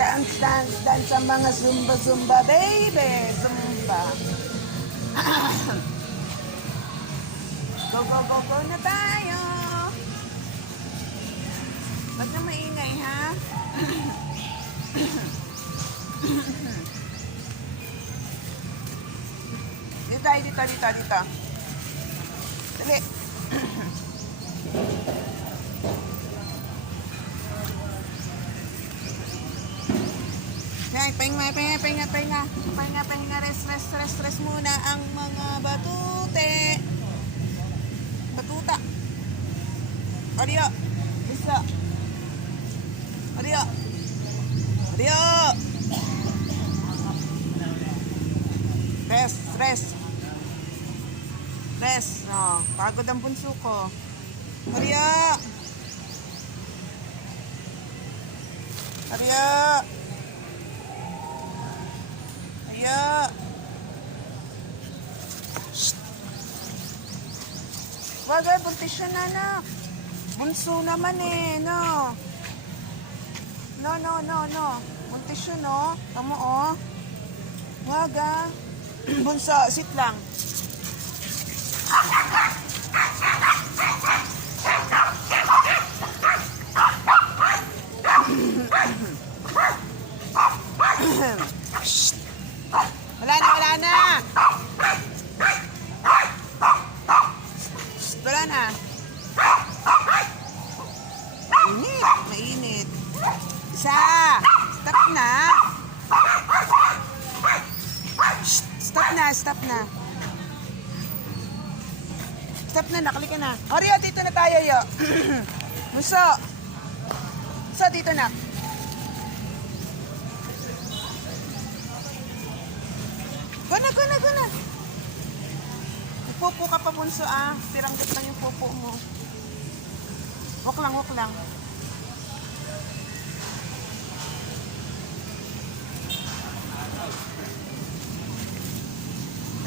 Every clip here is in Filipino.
Let's dance sa mga zumba zumba baby. Zumba. go go go go na tayo. Ba't na maingay ha? dito tayo, dito, dito, dito. Dali. Yan, pahinga, pahinga, pahinga, pahinga. Pahinga, pahinga, rest, rest, rest, rest muna ang mga batute. Batuta. Audio. Isa. Audio. Audio. Rest, rest. Rest. No, pagod ang bunso ko. Audio. Audio. Wag ay, buntis siya na anak. Bunso naman eh, no. No, no, no, no. Buntis siya, no. Tamo, oh. Wag ah. Bunso, sit lang. Wala na, wala na. Stop na. Stop na, nakali ka na. Oreo, dito na tayo, yo. Muso. Muso, dito na. Go na, go na, go na. Pupo ka pa, bunso, ah. Piranggot lang yung pupo mo. Wak lang, wak lang.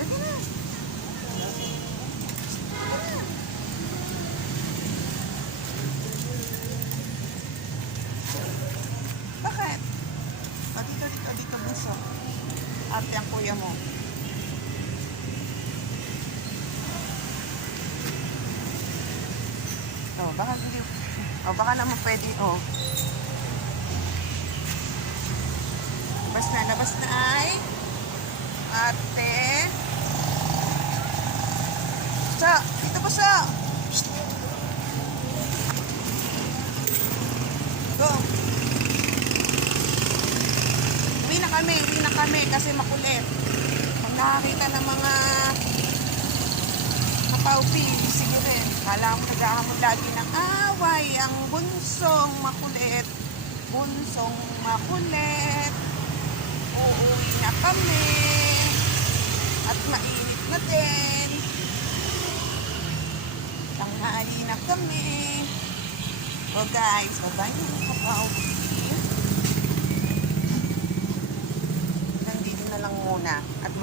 Ay, go na. Bakit? O, dito, dito, dito, bunso. Ate ang kuya mo. Oh, baka hindi. Oh, baka naman pwede. Oh. Labas na, labas na ay. Ate. Sa, dito pa sa. Shh. Go. Uwi na kami, uwi na kami kasi makulit. Pag nakakita ng mga kapaupi, sige rin. Kala mo naghahamon lagi ng away. Ang bunsong makulit. Bunsong makulit. Uuwi na kami. At mainit na din. Tanghali na kami. So guys, bye-bye na at